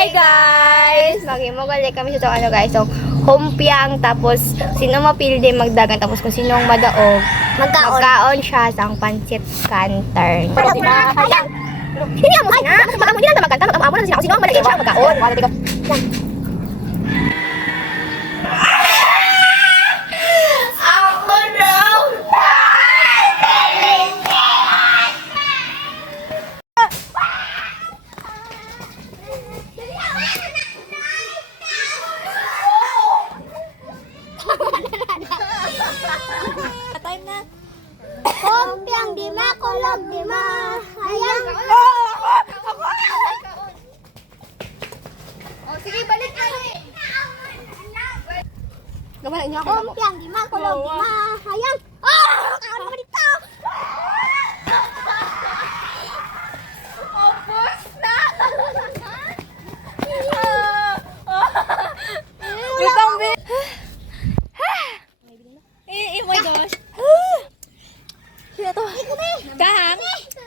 Hi guys! Magimugalik kami sa ano guys. So, humpiang tapos sino mapili magdagan tapos kung sino ang madaog, magkaon siya sa pancit canter. Hindi mo sina. Baka mo hindi na magkanta, magkamo na sina. Sino ang malaki siya magkaon? Wala dito. Time na. Humpiang di makulog, di mahayang. Sige, balik ka. Gawala niyo ako. Humpiang di makulog, di mahayang. Ah! Kaon mo dito! Opos na. Bitang bit. Oh my gosh. Sino to? Kahang.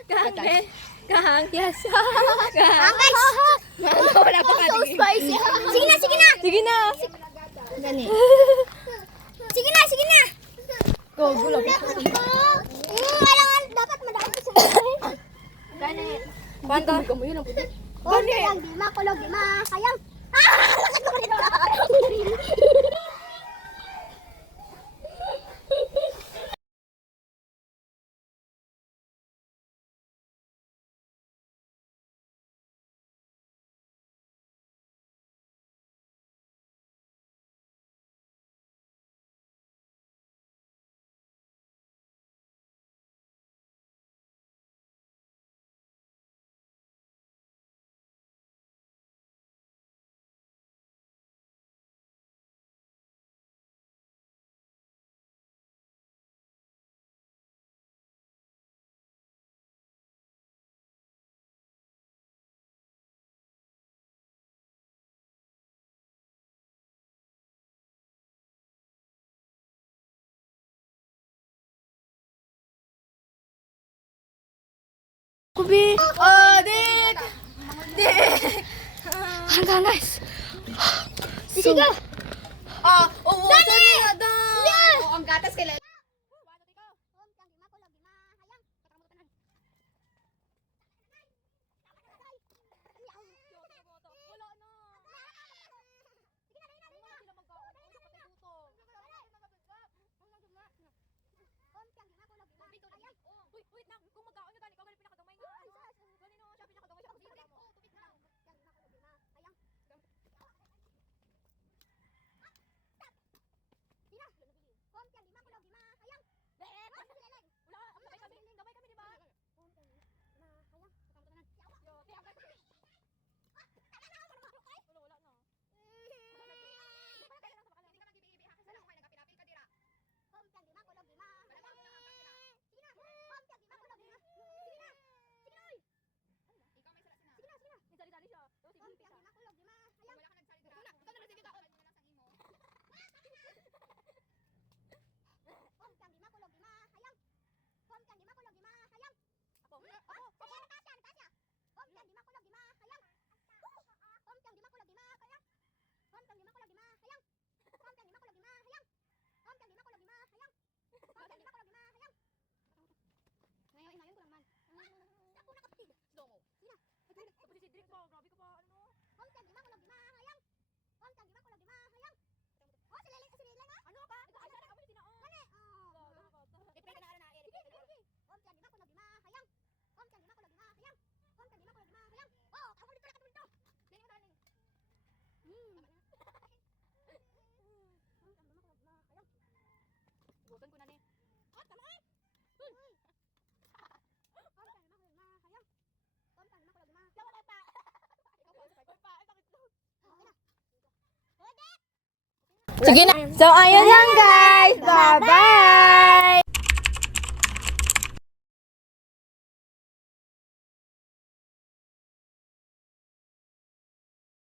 Kahang, be. Kahang. Yes. Kahang. Wala pa ka. So spicy. Sige na, sige na. Sige na. Gani. Sige na, sige na. Go, gulo. Kailangan dapat madami sa mga. Gani. Banda. Humpiang di makulog, di mahayang. Ah! Lakad ko dito. Kubi. Oh, dik. Hanggang guys. Sige ka. Oo. Dali. Ang gatas kailan. Wait lang, kung magkaon na gani, ikaw gani pinakagamay nga. Gani no, siya pinakagamay siya. Bukan ko na ni. Tama eh. Sige na. So, ayun lang guys. Bye-bye.